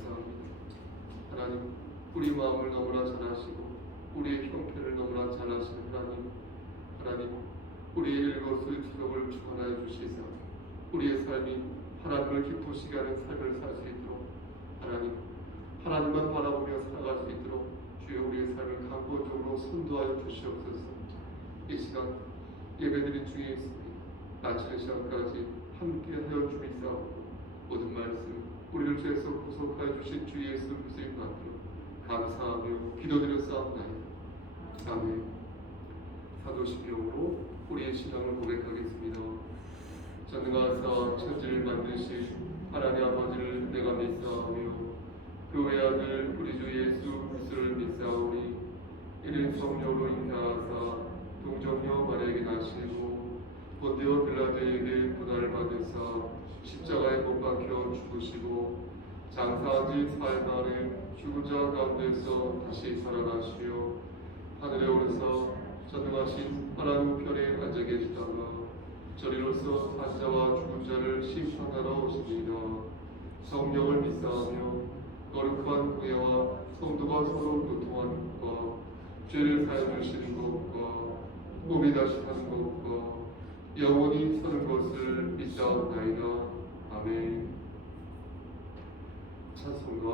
감사합니다. 하나님, 우리 마음을 너무나 잘 아시고 우리의 형편을 너무나 잘 아시는 하나님, 우리의 일거수일투족을 주관하여 주시사 우리의 삶이 하나님을 기쁘시게 하는 삶을 살 수 있도록 하나님만 바라보며 살아갈 수 있도록 주여 우리의 삶을 강권적으로 선도하여 주시옵소서. 이 시간 예배드린 중에 있습니다. 마치는 시간까지 함께하여 주시옵소서. 모든 말씀 우리를 죄에서 구속하여 주신 주 예수 그리스도의 받들어 감사하며 기도드렸사옵나이다. 아멘. 사도신경으로 우리의 신앙을 고백하겠습니다. 전능하사 천지를 만드신 하나님 아버지를 내가 믿사오며 그 외아들 우리 주 예수 그리스도를 믿사오니 이는 성령으로 인하사 동정녀 마리아에게 나시고 본디오 빌라도에게 고난을 받으사 십자가에 못 박혀 죽으시고 장사한 지 사흘 만에 죽은 자 가운데서 다시 살아나시어 하늘에 오르사 전능하신 하나님 우편에 앉아 계시다가 저리로서 산자와 죽은 자를 심판하러 오십니다. 성령을 믿사하며 거룩한 구애와 성도가 서로 교통하는 것과 죄를 사해 주시는 것과 몸이 다시 사는 것과 영원히 사는 것을 믿사옵나이다. 아멘. 찬송가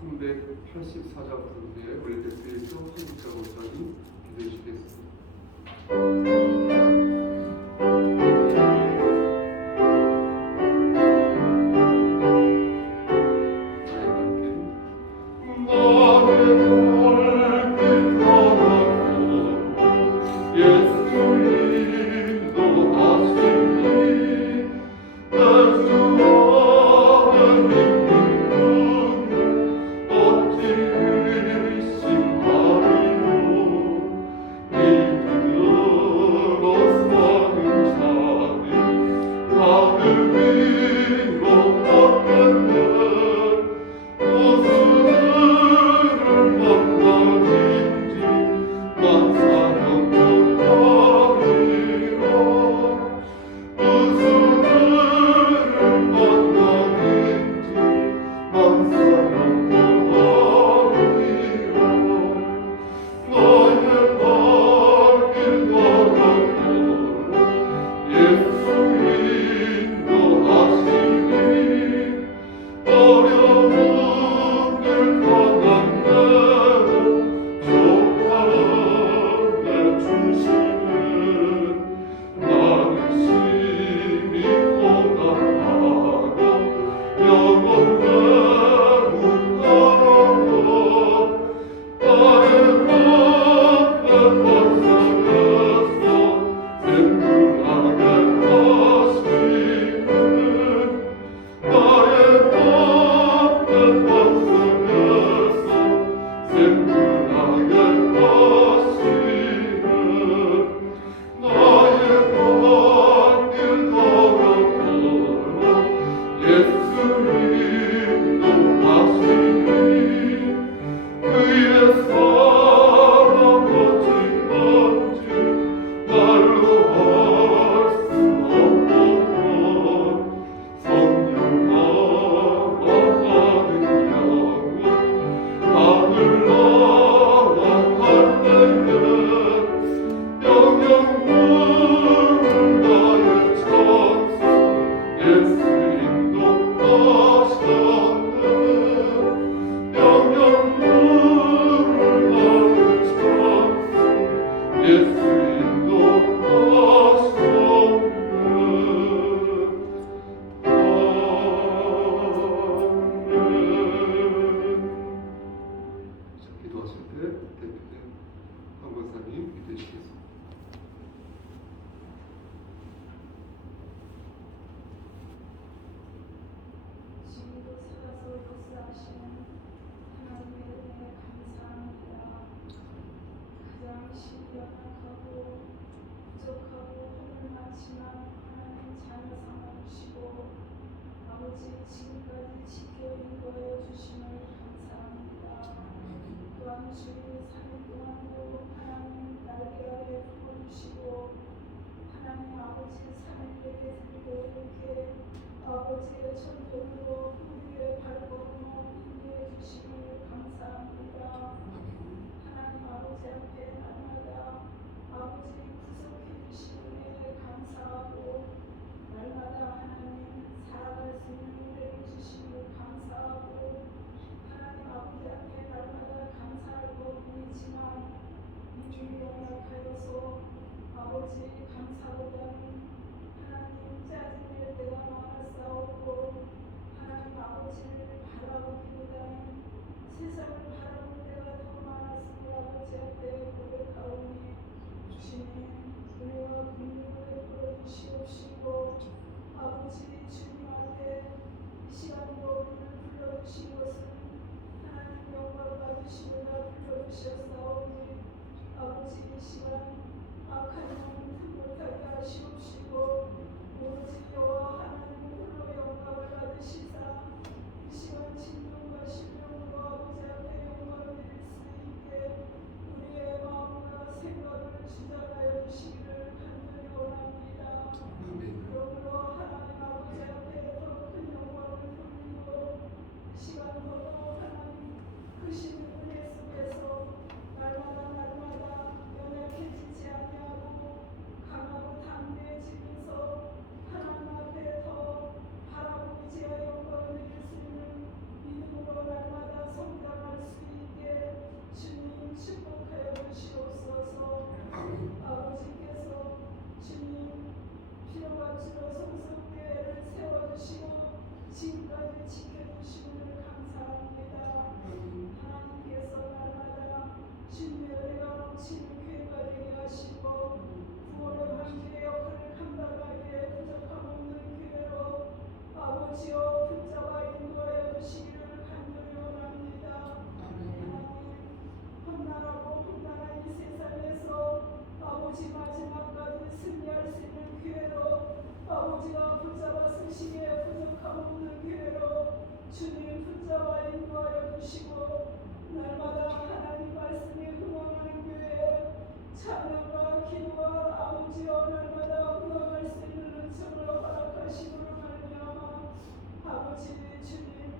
384장 부르는데 우리 대표에서 한국자 목사님 기도해 주시겠습니다. 아버지의 손편으로 우리의 발걸음을 인도해 주시길 감사합니다. 하나님 아버지 앞에 날마다 아버지 구속해 주신 은혜에 감사하고 날마다 하나님 살아갈 수 있는 은혜를 주시길 감사하고 하나님 아버지 앞에 날마다 감사할 것뿐이지만 이미 연약하여서 아버지 감사보다는 하나님 짜증낼 때가 많았사오고 하나님 아버지를 바라보기보다는 세상을 바라볼 때가 더 많았으니 아버지 앞에 고백하오니 주님 은혜와 긍휼을 베풀어 주시옵시고 아버지 주님 앞에 이 시간도 우리를 불러주신 것은 하나님 영광 받으시고자 불러주셨사오니 아버지 이 시간 악한 영을 틈못하게 하시옵시고 오로지 여호와 하나님 홀로 영광을 받으시사 이 시간 진정과 신령으로 아버지 앞에 영광을 드릴 수 있게 우리의 마음과 생각을 주장하여 주시기를 간절히 원합니다. 그러므로 하나님 아버지 앞에 더 큰 영광을 돌리고 이 시간 더더 하나님 크신 은혜 속에서 날마다 연약해지지 아니하고 강하고 담대해지면서 하나님 앞에 더 바라보지 영광을 드릴 수 있는 믿음으로 날마다 성장할 수 있게 주님 축복하여 주시옵소서. 아버지께서 주님 필요가치로 성성교회를 세워주시고 지금까지 지켜주시기를 감사합니다. 하나님께서 날마다 주님의 은혜가 넘치는 교회가 되게 하시고 구원의 관계의 역할을 감당하기에 부족함 없는 교회로 아버지여 붙잡아 인도하여 주시기를 간절히 원합니다. 하나님 험난하고 험난한 이 세상에서 아버지 마지막까지 승리할 수 있는 교회로 아버지가 붙잡아 쓰시기에 부족함 없는 교회로 주님 붙잡아 인도하여 주시고 날마다 하나님 말씀에 흥황하는 교회 찬양과 기도와 아버지여 날마다 흥황할 수 있는 은총을 허락하시므로 말미암아 아버지 주님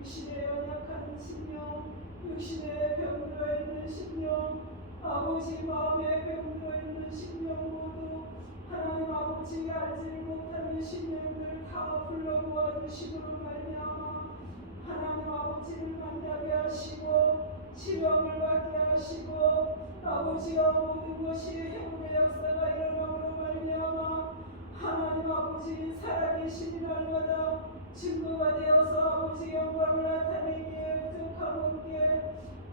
육신에 연약한 심령 육신에 병들어 있는 심령 아버지 마음에 병들어 있는 심령 모두 하나님 아버지 알지 못하는 심령들 다 불러 모아주시므로 말미암아 하나님 아버지를 만나게 하시고 치료함을 받게 하시고 아버지여 모든 것이 행운의 역사가 일어남으로 말미암아 하나님 아버지 살아계신 날마다 증거가 되어서 아버지 영광을 나타내기에 부족함 없게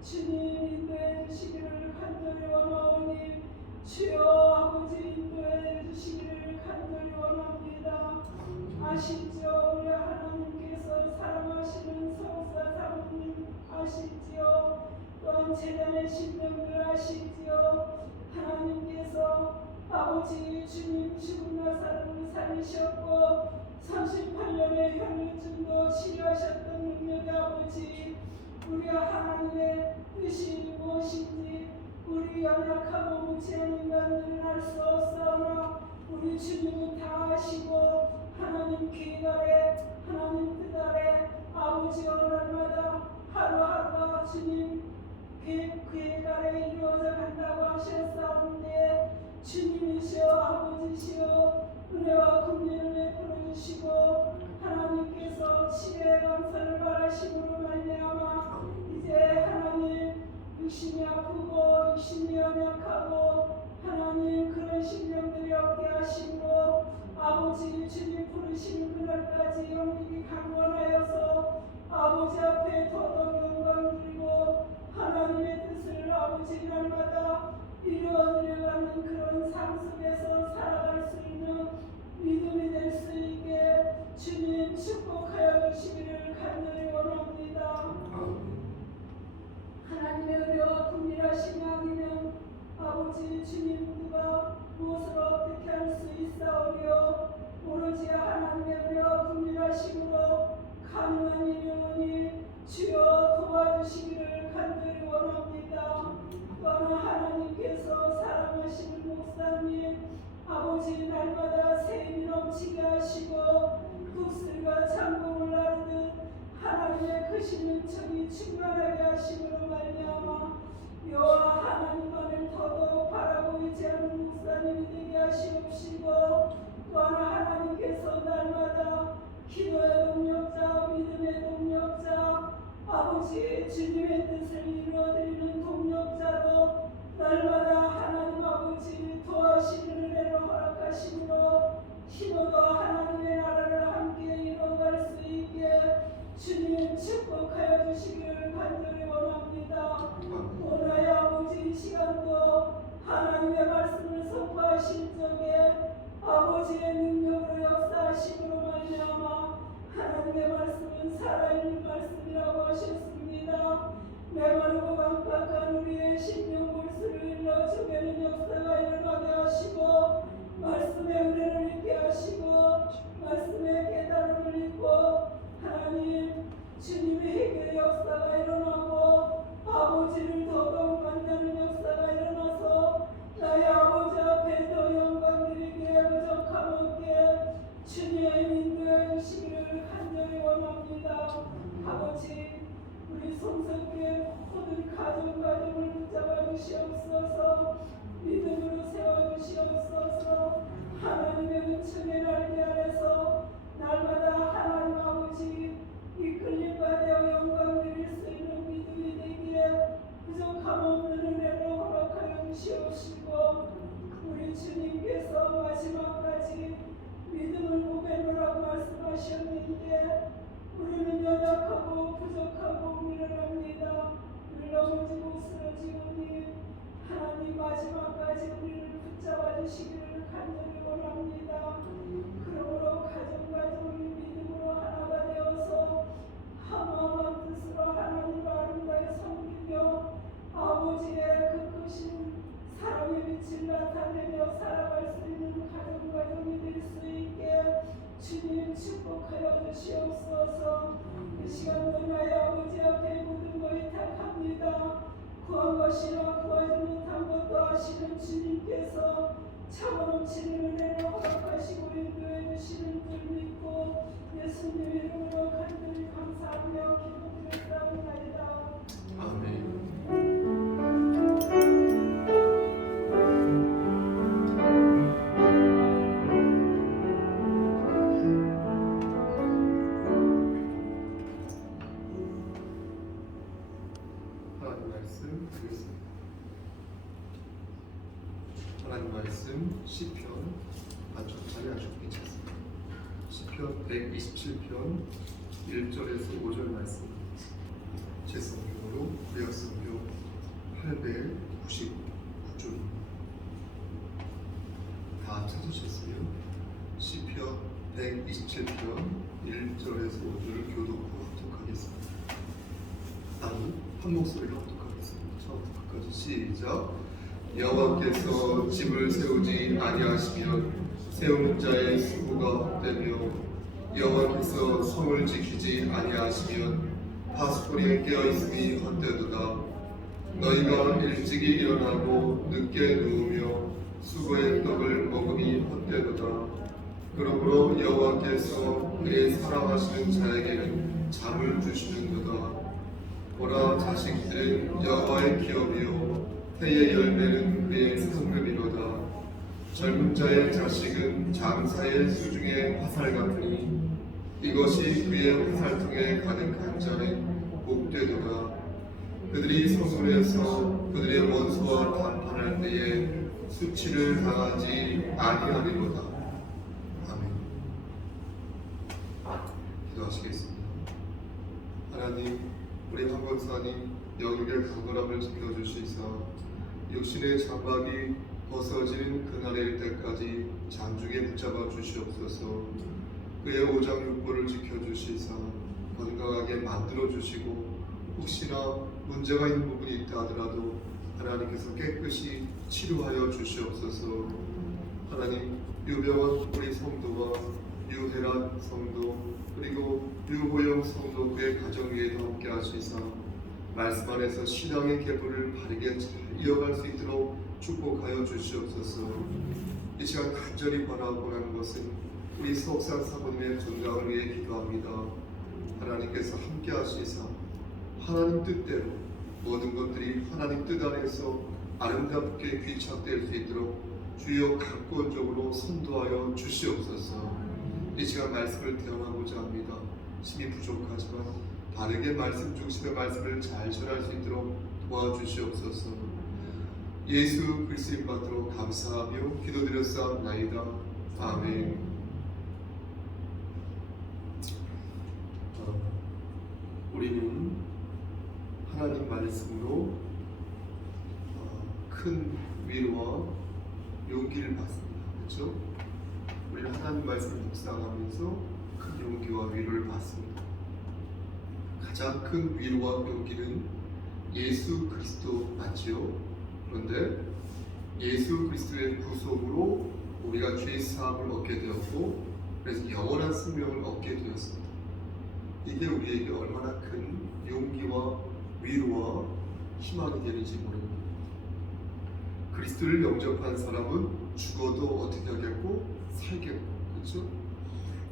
주님 인도해 주시기를 간절히 원하오니 주여 아버지 인도해 주시기를 간절히 원합니다. 아시죠 우리 하나님께 축복하여 주시기를 간절히 원합니다. 아멘. 오늘 아버지 이 시간도 하나님의 말씀을 선포하실 적에 아버지의 능력으로 역사하심으로 말미암아 하나님의 말씀은 살아있는 말씀이라고 하셨습니다. 메마르고 강박한 우리의 심령 골수를 일러 주변의 역사가 일어나게 하시고 말씀의 은혜를 입게 하시고 말씀의 깨달음을 입고 하나님 주님의 회개의 역사가 일어나고 아버지를 더더욱 만나는 역사가 일어나서 나의 아버지 앞에 더 영광 드리기에 부족함 없게 주님 인도해 주시기를 간절히 원합니다. 아버지 우리 성서구의 모든 가정을 붙잡아 주시옵소서. 믿음으로 세워 주시옵소서. 하나님의 은총의 날개 아래서 날마다 하나님 아버지 이끌림 받아 영광 드릴 수 있는 믿음이 되기에 부족함 없는 은혜로 허락하여 주시옵시고 우리 주님께서 마지막까지 믿음을 고백하라고 말씀하셨는데 우리는 연약하고 부족하고 미련합니다. 늘 넘어지고 쓰러지오니 하나님 마지막까지 우리를 붙잡아 주시기를 간절히 원합니다. 그러므로 가정을 믿음으로 하나가 되어서 한마음 뜻으로 하나님을 아름다이 섬기며 아버지의 그 크신 사랑의 빛을 나타내며 살아갈 수 있는 가정이 될 수 있게 주님 축복하여 주시옵소서. 이 시간도 나의 아버지 앞에 모든 것 의탁합니다. 구한 것이나 구하지 못한 것도 아시는 주님께서 차고 넘치는 은혜를 허락하시고 인도해 주시는 줄 믿고 예수님 이름으로 간절히 감사하며 기도드렸사옵나이다. 아멘. 하나님 말씀 드리겠습니다. 하나님 말씀 시편 천천히 하셔도 괜찮습니다. 시편 127편 1절에서 5절 말씀 제 성경으로 구약 성경 899쪽입니다. 다 찾으셨어요? 시편 127편 1절에서 5절을 교독하고 합독하겠습니다. 한 목소리로 합독하겠습니다. 처음부터 끝까지 시작. 여호와께서 집을 세우지 아니하시면 세우는 자의 수고가 헛되며 여호와께서 성을 지키지 아니하시면 파수꾼이 깨어있음이 헛되도다. 너희가 일찍이 일어나고 늦게 누우며 수고의 떡을 먹음이 헛되도다. 그러므로 여호와께서 그의 사랑하시는 자에게는 잠을 주시는도다. 보라, 자식들은 여호와의 기업이요 태의 열매는 그의 상급이로다. 젊은 자의 자식은 장사의 수중의 화살 같으니 이것이 그의 화살통에 가득한 자의 복되도다. 그들이 성문에서 그들의 원수와談판할 때에 수치를 당하지 아니하리로다. 아멘. 기도하시겠습니다. 하나님, 우리 황건사님 영육의 강건함을 지켜주시사 육신의 장막이 벗어지는 그날일 때까지 장중에 붙잡아 주시옵소서. 그의 오장육부를 지켜주시사 건강하게 만들어 주시고 혹시나 문제가 있는 부분이 있다 하더라도 하나님께서 깨끗이 치료하여 주시옵소서. 하나님, 유병원 우리 성도와 유혜란 성도 그리고 유호영 성도 그의 가정 위에도 함께 하시사 말씀 안에서 신앙의 계보를 바르게 잘 이어갈 수 있도록 축복하여 주시옵소서. 이 시간 간절히 바라보는 것은 우리 석산 사모님의 건강을 위해 기도합니다. 하나님께서 함께 하시사 하나님 뜻대로 모든 것들이 하나님 뜻 안에서 아름답게 귀착될 수 있도록 주여 강권적으로 선도하여 주시옵소서. 이 시간 말씀을 대언하고자 합니다. 힘이 부족하지만 바르게 말씀 중심의 말씀을 잘 전할 수 있도록 도와주시옵소서. 예수 그리스도 받도록 감사하며 기도드렸사옵나이다. 아멘. 말씀으로 큰 위로와 용기를 받습니다. 그렇죠? 우리는 하나님 말씀을 묵상하면서 큰 용기와 위로를 받습니다. 가장 큰 위로와 용기는 예수 그리스도 맞지요? 그런데 예수 그리스도의 구속으로 우리가 죄 사함을 얻게 되었고, 그래서 영원한 생명을 얻게 되었습니다. 이게 우리에게 얼마나 큰 용기와 위로와 희망이 되는지 모릅니다. 그리스도를 영접한 사람은 죽어도 어떻게 하겠고 살겠고, 그렇죠?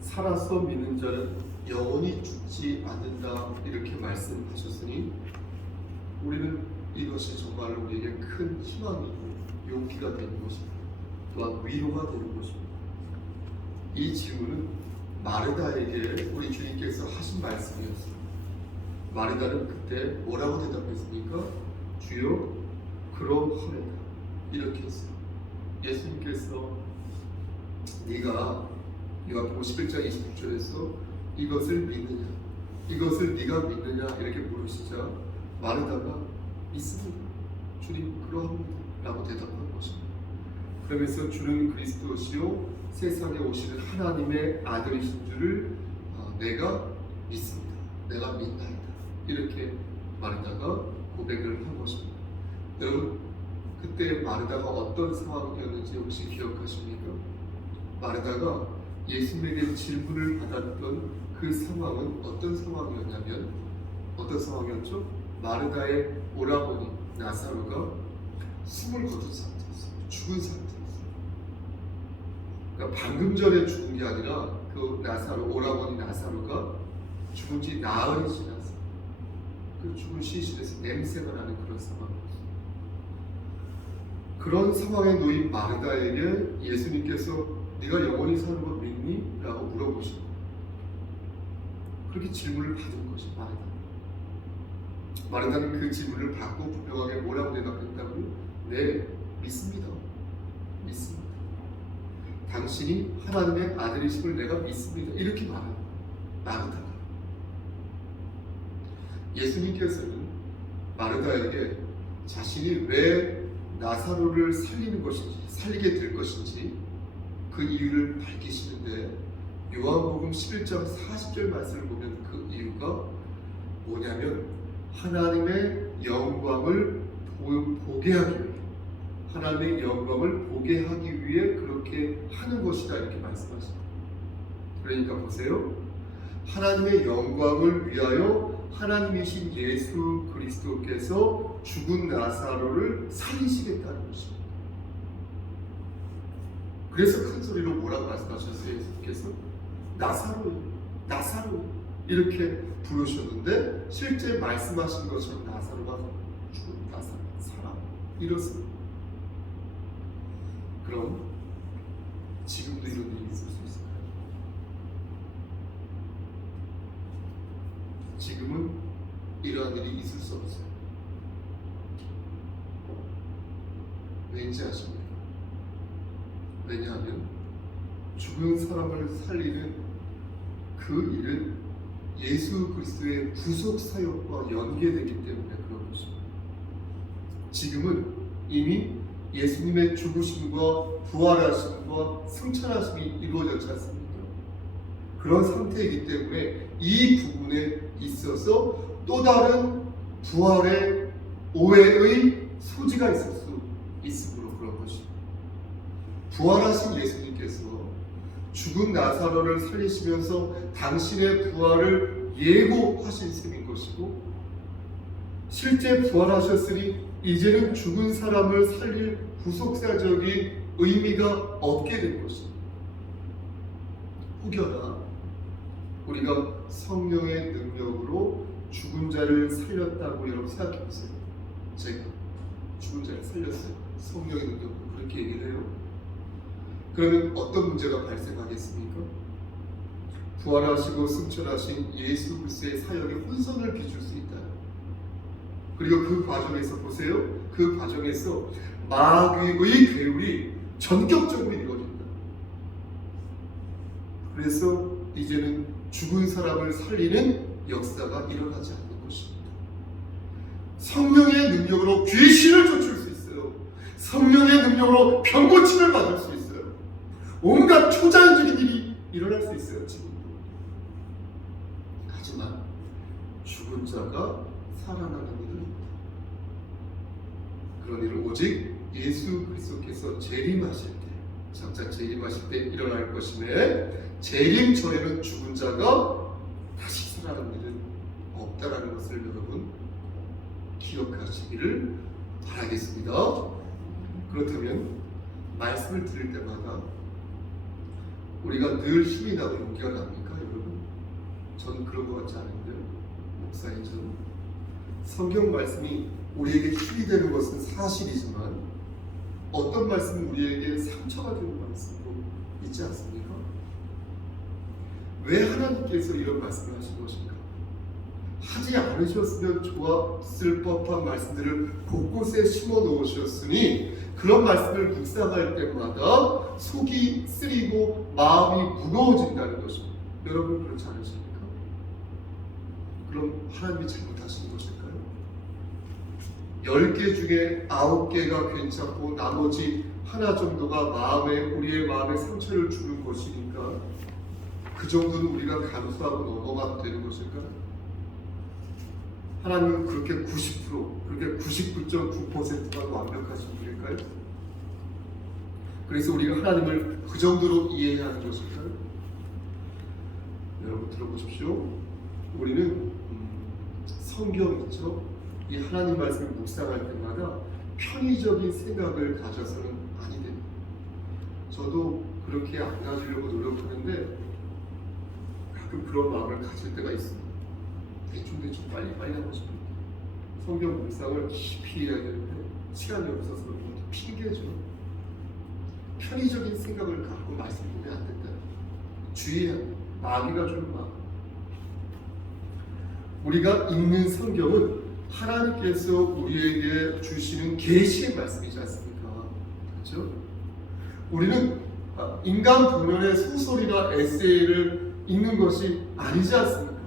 살아서 믿는 자는 영원히 죽지 않는다, 이렇게 말씀하셨으니 우리는 이것이 정말 우리에게 큰 희망이고 용기가 되는 것입니다. 또한 위로가 되는 것입니다. 이 질문은 마르다에게 우리 주님께서 하신 말씀이었습니다. 마르다는 그때 뭐라고 대답했습니까? 주여, 그러하리이다, 이렇게 했어요. 예수님께서 네가 요한복음 11장 26절에서 이것을 믿느냐, 이것을 네가 믿느냐 이렇게 물으시자 마르다가 믿습니다, 주님 그러합니다 라고 대답한 것입니다. 그러면서 주는 그리스도시요 세상에 오시는 하나님의 아들이신 줄을 내가 믿습니다, 내가 믿나이다, 이렇게 마르다가 고백을 한 것입니다. 여러분, 그때 마르다가 어떤 상황이었는지 혹시 기억하십니까? 마르다가 예수님에게 질문을 받았던 그 상황은 어떤 상황이었냐면, 어떤 상황이었죠? 마르다의 오라버니 나사로가 숨을 거둔 상태였어요. 죽은 상태였어요. 그러니까 방금 전에 죽은 게 아니라 그 나사로, 오라버니 나사로가 죽은 지 나흘이 지났어요. 그 죽은 시신에서 냄새가 나는 그런 상황이었어요. 그런 상황에 놓인 마르다에게 예수님께서 네가 영원히 사는 거 믿니? 라고 물어보십니다. 그렇게 질문을 받은 것이 마르다. 마르다는 그 질문을 받고 분명하게 뭐라고 대답했다고요? 네, 믿습니다. 믿습니다. 당신이 하나님의 아들이심을 내가 믿습니다, 이렇게 말합니다. 마르다가. 예수님께서는 마르다에게 자신이 왜 나사로를 살리는 것인지, 살리게 될 것인지 그 이유를 밝히시는데, 요한복음 11장 40절 말씀을 보면 그 이유가 뭐냐면 하나님의 영광을 보게 하기 위해, 하나님의 영광을 보게 하기 위해 그렇게 하는 것이다, 이렇게 말씀하십니다. 그러니까 보세요, 하나님의 영광을 위하여 하나님이신 예수 그리스도께서 죽은 나사로를 살리시겠다는 것입니다. 그래서 큰 소리로 뭐라고 말씀하셨어요? 예수님께서 나사로, 나사로 이렇게 부르셨는데 실제 말씀하신 것처럼 나사로가 죽은 나사로, 사람, 이렇습니다. 그럼 지금도 이런 일이 있을 수 있을까요? 지금은 이러한 일이 있을 수 없어요. 왠지 아십니까? 왜냐하면 죽은 사람을 살리는 그 일은 예수 그리스도의 구속 사역과 연계되기 때문에 그런 것입니다. 지금은 이미 예수님의 죽으심과 부활하심과 승천하심이 이루어졌지 않습니까? 그런 상태이기 때문에 이 부분에 있어서 또 다른 부활의 오해의 소지가 있을 수 있으므로 그런 것입니다. 부활하신 예수님께서 죽은 나사로를 살리시면서 당신의 부활을 예고하신 셈인 것이고, 실제 부활하셨으니 이제는 죽은 사람을 살릴 구속사적인 의미가 없게 된 것입니다. 혹여나 우리가 성령의 능력으로 죽은 자를 살렸다고 여러분 생각해 보세요. 제가 죽은 자를 살렸어요, 성령의 능력으로, 그렇게 얘기를 해요. 그러면 어떤 문제가 발생하겠습니까? 부활하시고 승천하신 예수 그리스도의 사역에 혼선을 빚을 수 있다. 그리고 그 과정에서 보세요, 그 과정에서 마귀의 괴율이 전격적으로 이루어진다. 그래서 이제는 죽은 사람을 살리는 역사가 일어나지 않는 것입니다. 성령의 능력으로 귀신을 쫓을 수 있어요. 성령의 능력으로 병 고침을 받을 수 있어요. 온갖 초자연적인 일이 일어날 수 있어요. 지금도. 하지만 죽은 자가 살아나는 일은 없다. 그런 일은 오직 예수 그리스도께서 재림하실 때, 장차 재림하실 때 일어날 것임에, 재림전에는 죽은 자가 다시 살아나는 일은 없다라는 것을 여러분 기억하시기를 바라겠습니다. 그렇다면 말씀을 들을 때마다 우리가 늘 힘이 나고 용기가 납니까, 여러분? 저는 그런 것 같지 않은데요. 목사인 저는 성경 말씀이 우리에게 힘이 되는 것은 사실이지만 어떤 말씀은 우리에게 상처가 되는 말씀도 있지 않습니까? 왜 하나님께서 이런 말씀을 하신 것인가? 하지 않으셨으면 좋았을 법한 말씀들을 곳곳에 심어 놓으셨으니 그런 말씀을 묵상할 때마다 속이 쓰리고 마음이 무거워진다는 것입니다. 여러분 그렇지 않으십니까? 그럼 하나님이 잘못하신 것일까요? 10개 중에 9개가 괜찮고 나머지 하나 정도가 우리의 마음에 상처를 주는 것이니까 그 정도는 우리가 감수하고 넘어가도 되는 것일까요? 하나님은 그렇게 90%, 그렇게 99.9%가 완벽하신 분일까요? 그래서 우리가 하나님을 그 정도로 이해해야 하는 것일까요? 여러분 들어보십시오. 우리는 성경 있죠? 이 하나님 말씀을 묵상할 때마다 편의적인 생각을 가져서는 아니 됩니다. 저도 그렇게 안 가지려고 노력하는데 가끔 그런 마음을 가질 때가 있습니다. 대충 빨리 하고 싶어요. 성경 묵상을 깊이 해야 되는데 시간이 없어서 그런 것도 핑계죠. 편의적인 생각을 갖고 말씀 보면 안 된다. 주의해야 돼. 마귀가 주는 마음. 우리가 읽는 성경은 하나님께서 우리에게 주시는 계시의 말씀이지 않습니까? 그렇죠? 우리는 인간 본연의 소설이나 에세이를 읽는 것이 아니지 않습니까?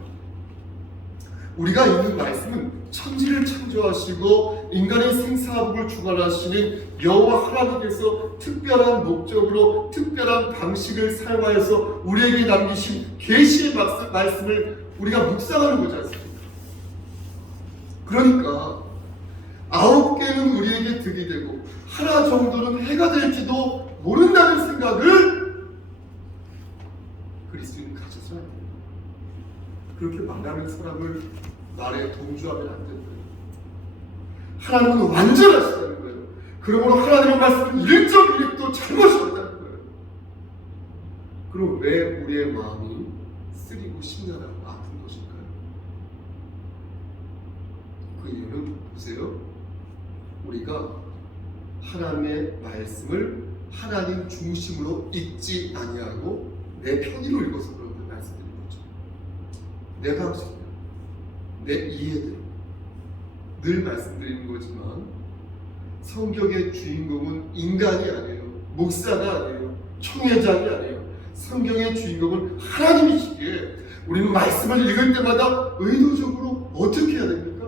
우리가 읽는 말씀은 천지를 창조하시고 인간의 생사복을 주관하시는 여호와 하나님께서 특별한 목적으로 특별한 방식을 사용하여서 우리에게 남기신 계시의 말씀을 우리가 묵상하는 거지 않습니까? 그러니까 9개는 우리에게 득이 되고 하나 정도는 해가 될지도 모른다는 생각을 그리스도인은 가져서야 합니다. 그렇게 말하는 사람을 말에 동조하면 안 된다. 하나님은 완전하시다는 거예요. 그러므로 하나님의 말씀은 1.1도 잘못이 없다는 거예요. 그럼 왜 우리의 마음이 쓰리고 심란하고 아픈 것일까요? 그 이유는 보세요. 우리가 하나님의 말씀을 하나님 중심으로 읽지 아니하고 내 편의로 읽어서 그런 걸 말씀드리는 거죠. 내 방식대로, 내 이해대로 늘 말씀드리는 거지만 성경의 주인공은 인간이 아니에요. 목사가 아니에요. 총회장이 아니에요. 성경의 주인공은 하나님이시기에 우리는 말씀을 읽을 때마다 의도적으로 어떻게 해야 됩니까?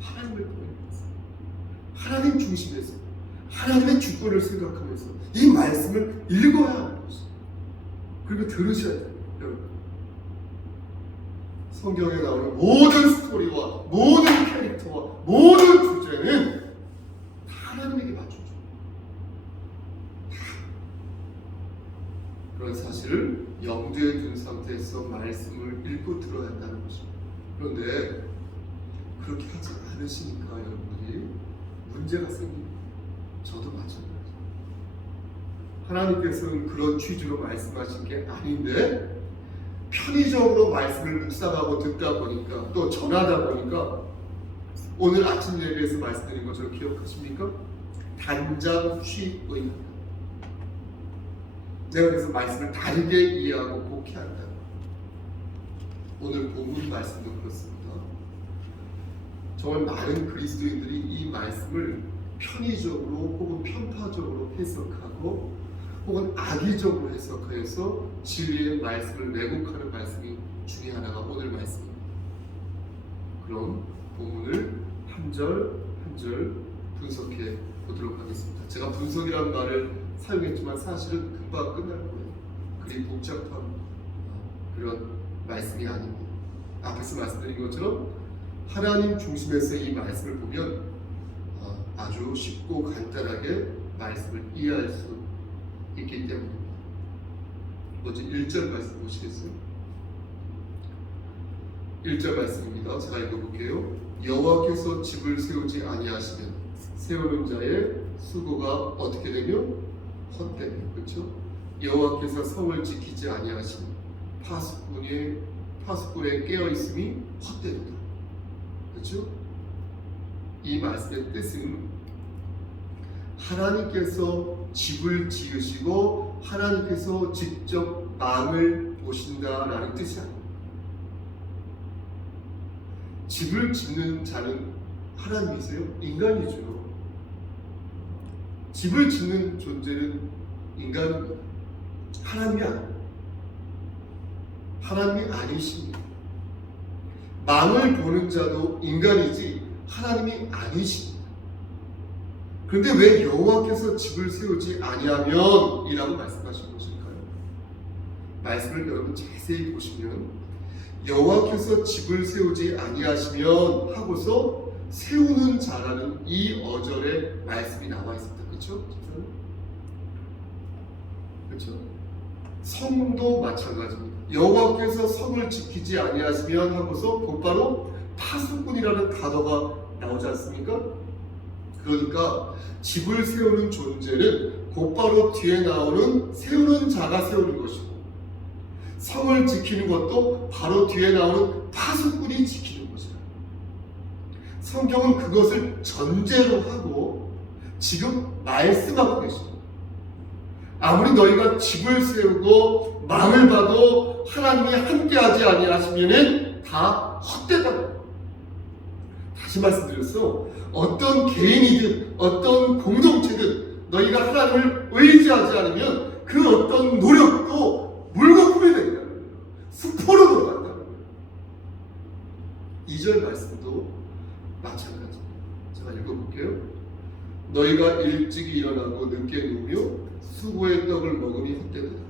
하나님을 떠올리면서, 하나님 중심에서, 하나님의 주권을 생각하면서 이 말씀을 읽어야 하는 것입니다. 그리고 들으셔야 돼요, 여러분. 성경에 나오는 모든 스토리와 모든 캐릭터와 모든 주제는 다 하나님에게 맞추죠. 그런 사실을 염두에 둔 상태에서 말씀을 읽고 들어야 한다는 것입니다. 그런데 그렇게 하지 않으시니까 여러분들이 문제가 생깁니다. 저도 마찬가지입니다. 하나님께서는 그런 취지로 말씀하신 게 아닌데 편의적으로 말씀을 묵상하고 듣다 보니까 또 전하다 보니까 오늘 아침 예배에서 말씀드린 것처럼 기억하십니까? 단장 취의. 내가 그래서 말씀을 다르게 이해하고 복해한다. 오늘 본문 말씀도 그렇습니다. 정말 많은 그리스도인들이 이 말씀을 편의적으로 혹은 편파적으로 해석하고 혹은 악의적으로 해석해서 진리의 말씀을 왜곡하는 말씀이 중에 하나가 오늘 말씀입니다. 그럼 본문을 한 절 한 절 분석해 보도록 하겠습니다. 제가 분석이라는 말을 사용했지만 사실은 금방 끝날 거예요. 그리 복잡한 그런 말씀이 아닙니다. 앞에서 말씀드린 것처럼 하나님 중심에서 이 말씀을 보면 아주 쉽고 간단하게 말씀을 이해할 수 있기 때문입니다. 먼저 1절 말씀 보시겠어요? 1절 말씀입니다. 제가 읽어볼게요. 여호와께서 집을 세우지 아니하시면 세우는 자의 수고가 어떻게 되며 헛되며, 그렇죠? 여호와께서 성을 지키지 아니하시면 파수꾼에 깨어 있음이 헛되도다. 그렇죠? 이 말씀의 뜻은 하나님께서 집을 지으시고 하나님께서 직접 망을 보신다라는 뜻이 아닙니다. 집을 짓는 자는 하나님이세요? 인간이죠. 집을 짓는 존재는 인간입니다. 하나님이 아닙니다. 하나님이 아니십니다. 망을 보는 자도 인간이지 하나님이 아니십니다. 그런데 왜 여호와께서 집을 세우지 아니하면 이라고 말씀하신 것일까요? 말씀을 여러분 자세히 보시면 여호와께서 집을 세우지 아니하시면 하고서 세우는 자라는 이 어절에 말씀이 나와 있습니다. 그렇죠? 그렇죠? 성도 마찬가지입니다. 여호와께서 성을 지키지 아니하시면 하고서 곧바로 파수꾼이라는 단어가 나오지 않습니까? 그러니까 집을 세우는 존재는 곧바로 뒤에 나오는 세우는 자가 세우는 것이고, 성을 지키는 것도 바로 뒤에 나오는 파수꾼이 지키는 것이에요. 성경은 그것을 전제로 하고 지금 말씀하고 계십니다. 아무리 너희가 집을 세우고 망을 봐도 하나님이 함께하지 아니하시면은 다 헛되다. 다시 말씀드렸어. 어떤 개인이든 어떤 공동체든 너희가 하나님을 의지하지 않으면 그 어떤 노력도 물거품이 된다는 거예요. 수포로 돌아간다는 거예요. 2절 말씀도 마찬가지입니다. 제가 읽어볼게요. 너희가 일찍이 일어나고 늦게 누우며 수고의 떡을 먹으니 헛되도다.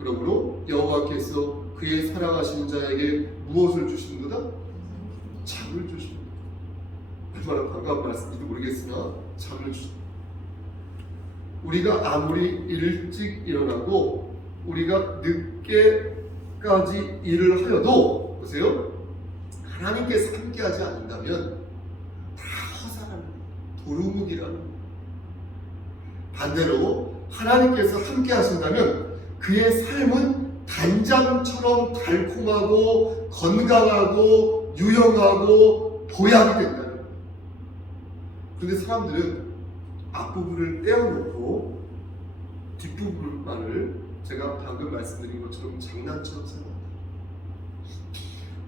그러므로 여호와께서 그의 사랑하시는 자에게 무엇을 주시는도다? 잠을 주십니다. 얼마나 반가운 말씀인지 모르겠으나 잠을 주십니다. 우리가 아무리 일찍 일어나고 우리가 늦게까지 일을 하여도 보세요. 하나님께서 함께하지 않는다면 다 허사랍니다. 도루묵이랍니다. 반대로 하나님께서 함께 하신다면 그의 삶은 단장처럼 달콤하고 건강하고 유용하고 보약이 된다는 거예요. 그런데 사람들은 앞부분을 떼어놓고 뒷부분만을 제가 방금 말씀드린 것처럼 장난처럼 생각합니다.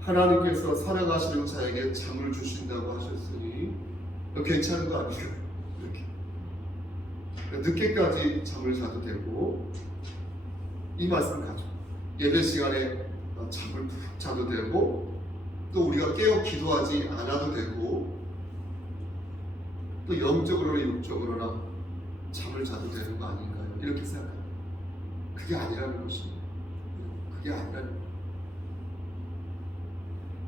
하나님께서 사랑하시는 자에게 잠을 주신다고 하셨으니 괜찮은 거 아니에요? 늦게까지 잠을 자도 되고, 이 말씀 가죠. 예배 시간에 잠을 푹 자도 되고, 또 우리가 깨어 기도하지 않아도 되고, 또 영적으로나 육적으로나 잠을 자도 되는 거 아닌가요? 이렇게 생각합니다. 그게 아니라는 것입니다. 그게 아니라는 것입니다.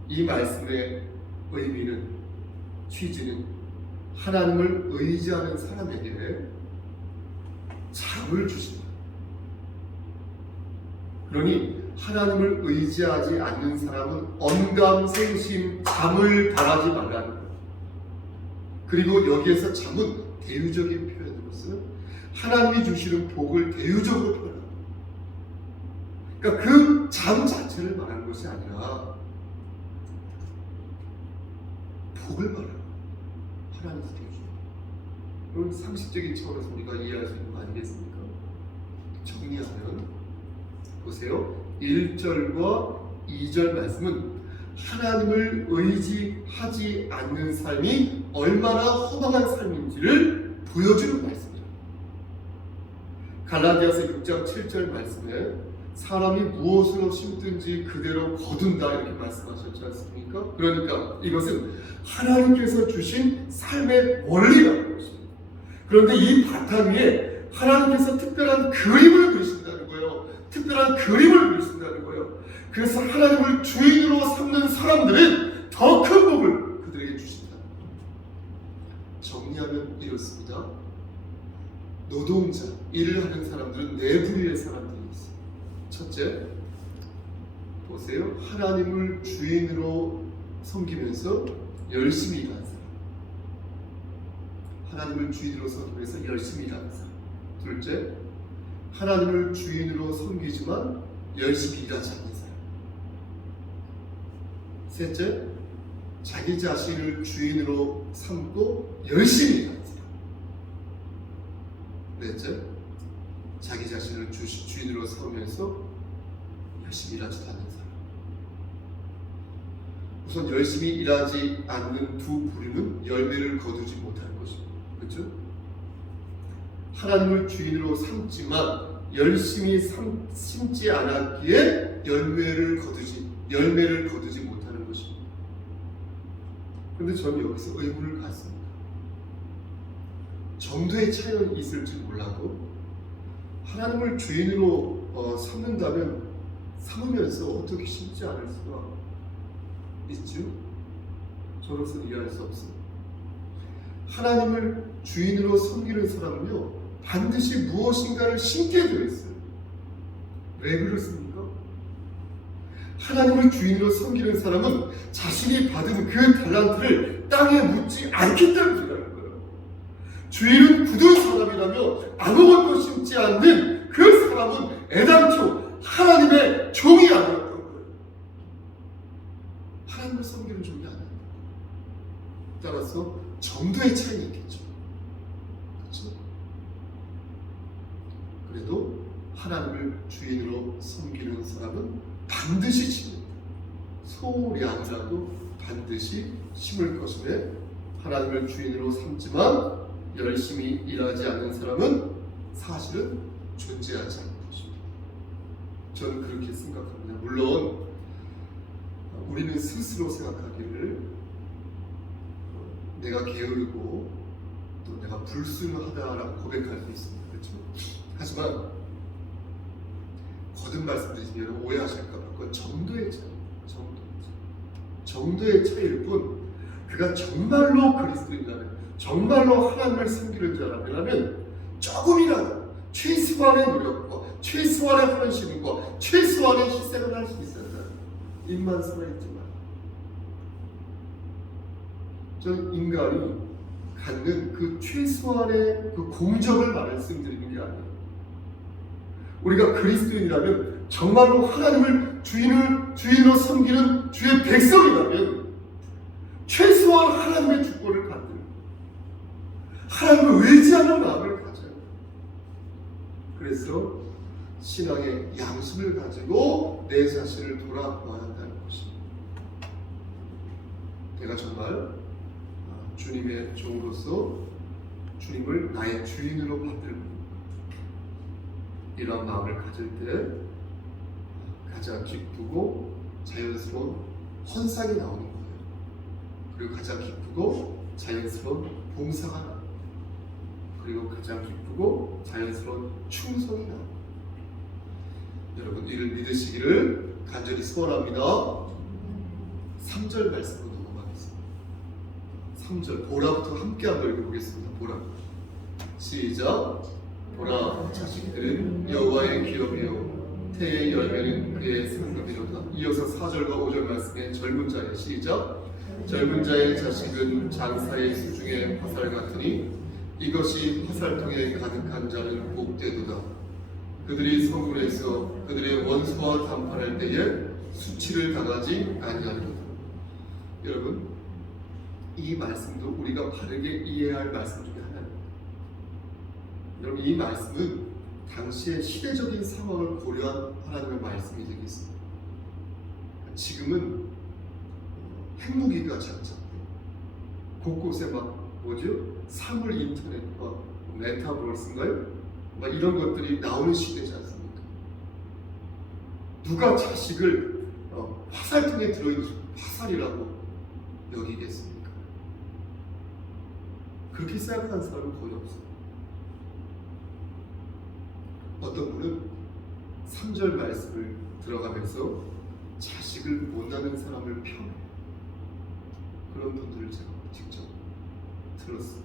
이 말씀의 의미는, 취지는 하나님을 의지하는 사람에게 잠을 주십니다. 그러니 하나님을 의지하지 않는 사람은 언감생심 잠을 바라지 말라는 거예요. 그리고 여기에서 잠은 대유적인 표현으로서 하나님이 주시는 복을 대유적으로 표현합니다. 그러니까 그 잠 자체를 말하는 것이 아니라 복을 말하는 거예요. 하나님께서 주시는. 그럼 상식적인 차원에서 우리가 이해할 수 있는 거 아니겠습니까? 정리하면 보세요. 1절과 2절 말씀은 하나님을 의지하지 않는 삶이 얼마나 허망한 삶인지를 보여주는 말씀입니다. 갈라디아서 6장 7절 말씀에 사람이 무엇으로 심든지 그대로 거둔다 이렇게 말씀하셨지 않습니까? 그러니까 이것은 하나님께서 주신 삶의 원리라는 것입니다. 그런데 이 바탕 위에 하나님께서 특별한 그림을 그리신다는 거예요. 특별한 그림을 그리신다는 거예요. 그래서 하나님을 주인으로 삼는 사람들은 더 큰 복을 그들에게 주신다. 정리하면 이렇습니다. 노동자, 일을 하는 사람들은 네 부류의 사람들이 있어요. 첫째, 보세요. 하나님을 주인으로 섬기면서 열심히 일하는 사람. 하나님을 주인으로 섬기면서 열심히 일하는 사람. 둘째, 하나님을 주인으로 섬기지만 열심히 일하지 않는 사람. 셋째, 자기 자신을 주인으로 삼고 열심히 일하는 사람. 넷째, 자기 자신을 주인으로 삼으면서 열심히 일하지도 않는 사람. 우선 열심히 일하지 않는 두 부류는 열매를 거두지 못하는 것입니다. 그렇죠? 하나님을 주인으로 삼지만 열심히 심지 않았기에 열매를 거두지 못하는 것입니다. 그런데 저는 여기서 의문을 갖습니다. 정도의 차이는 있을지 몰라도 하나님을 주인으로 삼으면서 어떻게 심지 않을 수가 있죠? 저로서는 이해할 수 없습니다. 하나님을 주인으로 섬기는 사람은요, 반드시 무엇인가를 심게 되어 있어요. 왜 그렇습니까? 하나님을 주인으로 섬기는 사람은 자신이 받은 그 달란트를 땅에 묻지 않기 때문이라는 거예요. 주인은 굳은 사람이라며 아무것도 심지 않는 그 사람은 애당초 하나님의 종이 아니었던 거예요. 하나님을 섬기는 종이 아닙니다. 따라서 정도의 차이는 있겠죠. 그렇죠? 그래도 하나님을 주인으로 섬기는 사람은 반드시 심는다. 소량이라도 반드시 심을 것임에 하나님을 주인으로 삼지만 열심히 일하지 않는 사람은 사실은 존재하지 않는 것입니다. 저는 그렇게 생각합니다. 물론 우리는 스스로 생각하기를 내가 게으르고 또 내가 불순하다라고 고백할 수 있습니다. 그렇죠? 하지만 거듭 말씀드리면 오해하실까봐 그건 정도의 차이입니다. 정도의 차이일 뿐 그가 정말로 그리스도인이라면 정말로 하나님을 섬기는 자라면 조금이라도 최소한의 노력과 최소한의 헌신과 최소한의 희생을 할 수 있어야 한다. 입만 살아있지만 저는 인간이 갖는 그 최소한의 그 공적을 말씀드리는 게 아니에요. 우리가 그리스도인이라면 정말로 하나님을 주인으로 섬기는 주의 백성이라면 최소한 하나님의 주권을 받는 하나님을 의지하는 마음을 가져요. 그래서 신앙의 양심을 가지고 내 자신을 돌아봐야 한다는 것입니다. 내가 정말 주님의 종으로서 주님을 나의 주인으로 받들고 이런 마음을 가질 때 가장 기쁘고 자연스러운 헌상이 나오는 거예요. 그리고 가장 기쁘고 자연스러운 봉사가 나옵니다. 그리고 가장 기쁘고 자연스러운 충성이 나옵니다. 여러분 이를 믿으시기를 간절히 소원합니다. 3절 말씀으로 넘어가겠습니다. 3절 보라부터 함께 한번 읽어보겠습니다. 보라 시작. 보라 자식들은 여호와의 기업이요 태의 열매는 그의 상급이로다. 이어서 4절과 5절 말씀에 젊은 자의 시작. 젊은 자의 자식은 장사의 수중에 화살 같으니 이것이 화살통에 가득한 자는 복되도다. 그들이 성문에서 그들의 원수와談판할 때에 수치를 당하지 아니하리로다. 여러분 이 말씀도 우리가 바르게 이해해야 할 말씀 중에 하나입니다. 여러분 이 말씀은 당시의 시대적인 상황을 고려한 하나님의 말씀이 되겠습니다. 지금은 핵무기가 장착돼요. 곳곳에 막 사물 인터넷과 메타버스인가요? 막 이런 것들이 나오는 시대지 않습니까? 누가 자식을 화살통에 들어있는 화살이라고 여기겠습니까? 그렇게 생각하는 사람은 거의 없어요. 어떤 분은 3절 말씀을 들어가면서 자식을 못 낳는 사람을 폄훼, 그런 분들을 제가 직접 들었어요.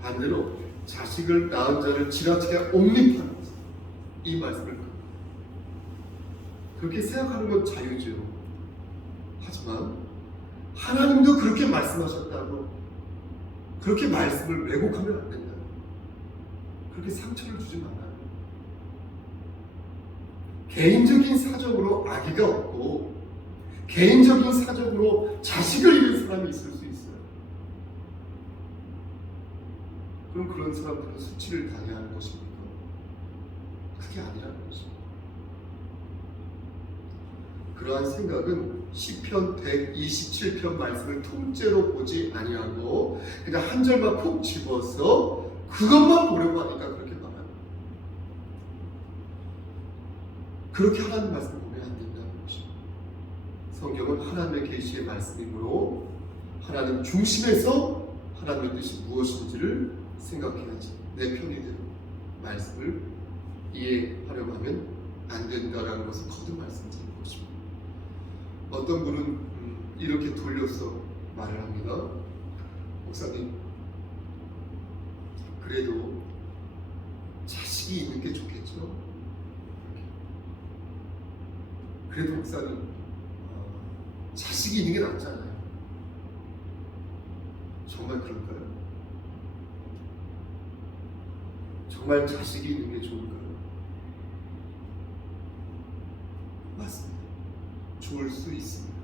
반대로 자식을 낳은 자를 지나치게 옹립하는 이 말씀을 그렇게 생각하는 건 자유죠. 하지만 하나님도 그렇게 말씀하셨다고 그렇게 말씀을 왜곡하면 안 된다. 그렇게 상처를 주지 말아요. 개인적인 사정으로 아기가 없고 개인적인 사정으로 자식을 잃은 사람이 있을 수 있어요. 그럼 그런 사람들은 수치를 당해야 하는 것입니까? 그게 아니라는 것입니다. 그러한 생각은 시편 127편 말씀을 통째로 보지 아니하고 그냥 한 절만 푹 집어서 그것만 보려고 하니까 그렇게 말합니다. 그렇게 하나님 말씀을 보면 안 된다는 것입니다. 성경은 하나님의 계시의 말씀이므로 하나님 중심에서 하나님의 뜻이 무엇인지를 생각해야지 내 편의대로 말씀을 이해하려고 하면 안 된다라는 것을 거듭 말씀드리는 것입니다. 어떤 분은 이렇게 돌려서 말을 합니다. 목사님, 그래도 자식이 있는 게 좋겠죠? 그래도 목사님, 자식이 있는 게 낫잖아요. 정말 그럴까요? 정말 자식이 있는 게 좋을까요? 맞습니다. 좋을 수 있습니다.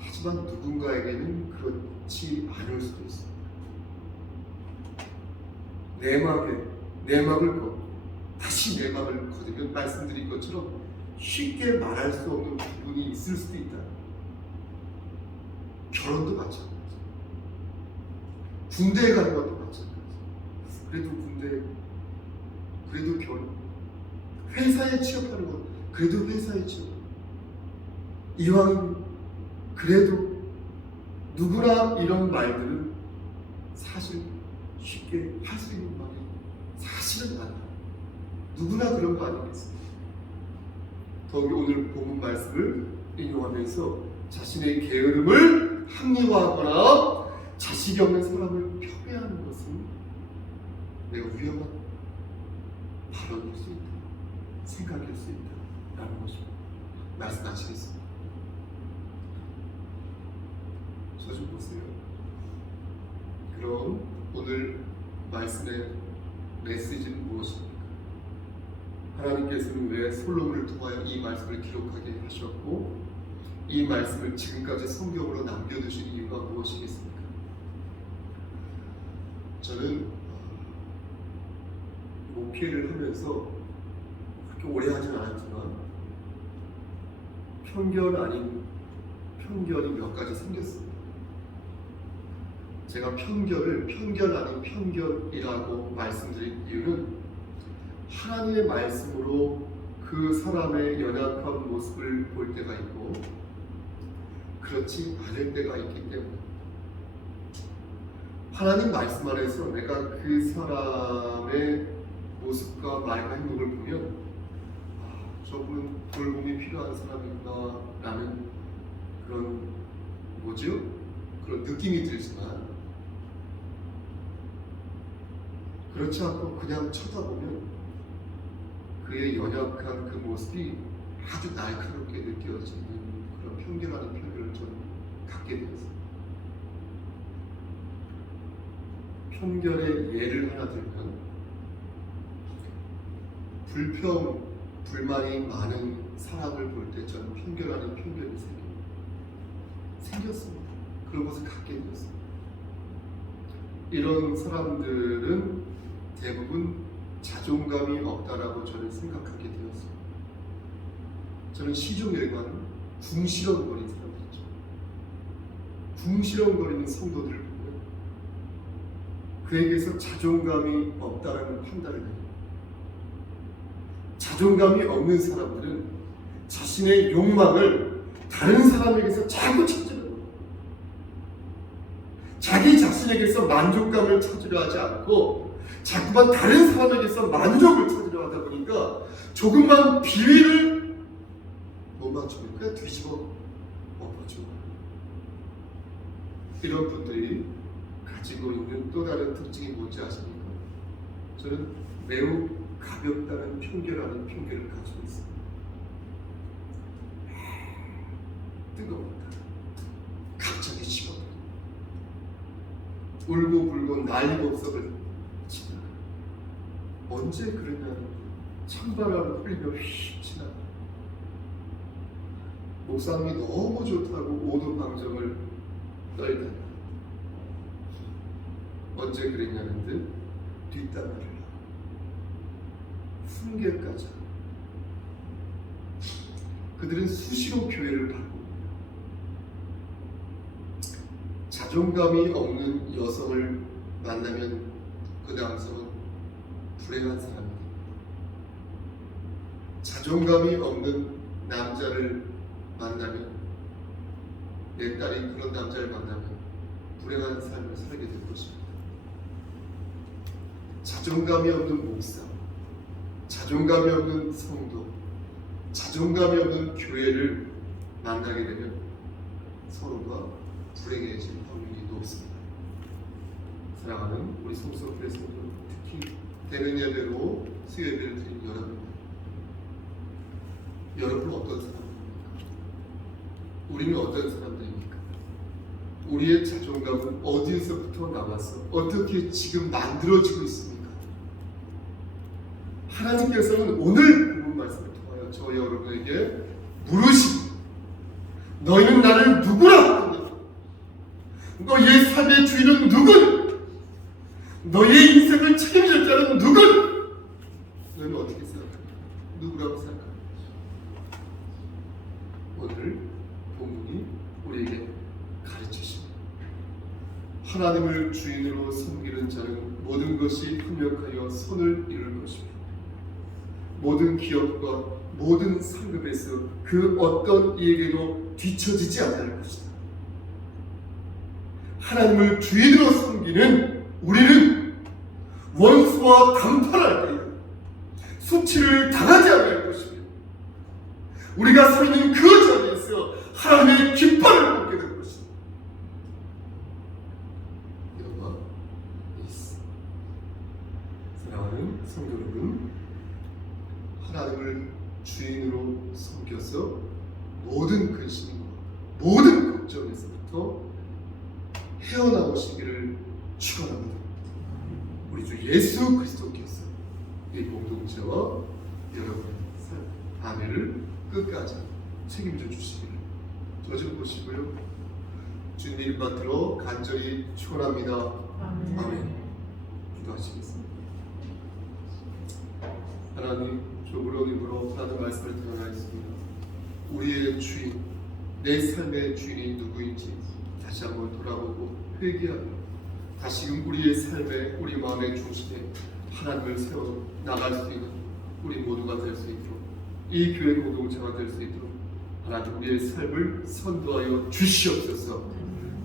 하지만 누군가에게는 그렇지 않을 수도 있습니다. 내막을 걷고 다시 내막을 거두면 말씀드린 것처럼 쉽게 말할 수 없는 부분이 있을 수도 있다. 결혼도 마찬가지죠. 군대에 가는 것도 마찬가지죠. 그래도 결혼, 회사에 취업하는 것, 그래도 회사에 취업. 이왕이면 그래도 누구나 이런 말들은 사실 쉽게 할 수 있는 말이 사실은 아니에요. 누구나 그런 거 아니겠습니까? 더욱이 오늘 본문 말씀을 인용하면서 자신의 게으름을 합리화하거나 자식이 없는 사람을 폄훼하는 것은 매우 위험한 발언일 수 있다, 생각일 수 있다라는 것입니다. 말씀하시겠습니다. 저 좀 보세요. 그럼 오늘 말씀의 메시지는 무엇입니까? 하나님께서는 왜 솔로몬을 통하여 이 말씀을 기록하게 하셨고 이 말씀을 지금까지 성경으로 남겨두신 이유가 무엇이겠습니까? 저는 목회를 하면서 그렇게 오래 하진 않았지만 편견 아닌 편견이 몇 가지 생겼습니다. 제가 편견을 편견 아닌 편견이라고 말씀드린 이유는 하나님의 말씀으로 그 사람의 연약한 모습을 볼 때가 있고 그렇지 않을 때가 있기 때문에 하나님 말씀 안에서 내가 그 사람의 모습과 말과 행동을 보면 저분은 돌봄이 필요한 사람이구나 라는 그런 그런 느낌이 들지만 그렇지 않고 그냥 쳐다보면 그의 연약한 그 모습이 아주 날카롭게 느껴지는 그런 편견하는 편견을 저는 갖게 되었습니다. 편견의 예를 하나 들면 불만이 많은 사람을 볼 때 저는 편견하는 편견이 생겼습니다. 그런 것을 갖게 되었습니다. 이런 사람들은 대부분 자존감이 없다라고 저는 생각하게 되었습니다. 저는 시종일관 궁시렁거리는 사람들이죠. 궁시렁거리는 성도들을 보면 그에게서 자존감이 없다라는 판단을 해요. 자존감이 없는 사람들은 자신의 욕망을 다른 사람에게서 자꾸 찾으려 자기 자신에게서 만족감을 찾으려 하지 않고 자꾸만 다른 사람에게서 만족을 찾으려 하다 보니까 조금만 비위를 못 맞추면 그냥 뒤집어 엎어져. 이런 분들이 가지고 있는 또 다른 특징이 뭔지 아십니까? 저는 매우 가볍다는 편견하는 편견을 가지고 있어요. 뜨거웠다. 갑자기 식어버려. 울고불고 난리법석을 지나. 언제 그러냐는 찬바람을 흘리며 휙 지나. 목사님이 너무 좋다고 오도방정을 떨다. 언제 그랬냐는 듯 뒷담화를 훈계까지. 그들은 수시로 교회를 받고 자존감이 없는 여성을 만나면 그 남성은 불행한 사람입니다. 자존감이 없는 남자를 만나면 내 딸이 그런 남자를 만나면 불행한 삶을 살게 될 것입니다. 자존감이 없는 목사, 자존감이 없는 성도, 자존감이 없는 교회를 만나게 되면 서로가 불행해질 확률이 높습니다. 사랑하는 우리 성서교회 성도, 특히 되는 예배로 수요예배를 드린 여러분은 어떤 사람입니까? 우리는 어떤 사람들입니까? 우리의 자존감은 어디에서부터 나와서 어떻게 지금 만들어지고 있습니까? 하나님께서는 오늘 본문 말씀을 통하여 저 여러분에게 물으십니다. 너희는 나를 누구라 하느냐? 너희의 삶의 주인은 누구냐? 너희의 인생을 책임질 자는 누구냐? 너희는 어떻게 생각하냐? 누구라고 생각하냐? 오늘 본문이 우리에게 가르치십니다. 하나님을 주인으로 섬기는 자는 모든 것이 합력하여 선을 이룰 것입니다. 모든 기업과 모든 상급에서 그 어떤 이에게도 뒤처지지 않을 것이다. 하나님을 주인으로 섬기는 우리는 원수와 담판할 때 수치를 당하지 않을 것입니다. 우리가 서 있는 그 자리에서 하나님의 깃발을 뽑게 될 것입니다. 여호와 니시. 사랑하는 성도 여러분, 하나님을 주인으로 섬겨서 모든 근심과 모든 걱정에서부터 헤어나오시기를 축원합니다. 우리 주 예수 그리스도께서 이 공동체와 여러분의 안위를 끝까지 책임져 주시기를 저 좀 보시고요. 주님 이름 받들어 간절히 축원합니다. 아멘. 기도하시겠습니다. 하나님, 좁은 입으로 하나님 말씀을 드러나있습니다. 우리의 주인, 내 삶의 주인이 누구인지 다시 한번 돌아보고 회개하며 다시금 우리의 삶에, 우리 마음의 중심에 하나님을 세워 나갈 수 있는 우리 모두가 될 수 있도록, 이 교회 공동체가 될 수 있도록 하나님 우리의 삶을 선도하여 주시옵소서.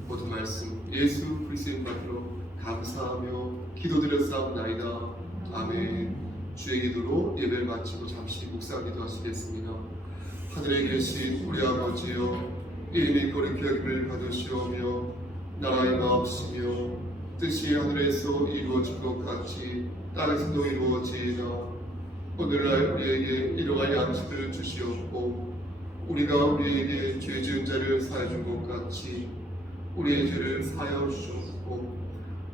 모든 말씀 예수 그리스도의 받들어 감사하며 기도드렸사옵나이다. 아멘. 주의 기도로 예배를 마치고 잠시 묵상 기도하시겠습니다. 하늘에 계신 우리 아버지여, 이름이 거룩히 여김을 받으시오며 나라의 마옵시며 뜻이 하늘에서 이루어진 것 같이 땅에서도 이루어지이다. 오늘날 우리에게 일용할 양식을 주시옵고 우리가 우리에게 죄 지은 자를 사하여 준 것 같이 우리의 죄를 사하여 주옵고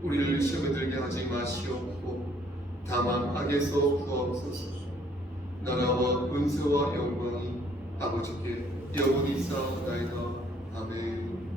우리를 시험에 들게 하지 마시옵고 다만 악에서 구하옵소서. 나라와 은혜와 영광이 아버지께 영원히 쌓아나이다. 아멘.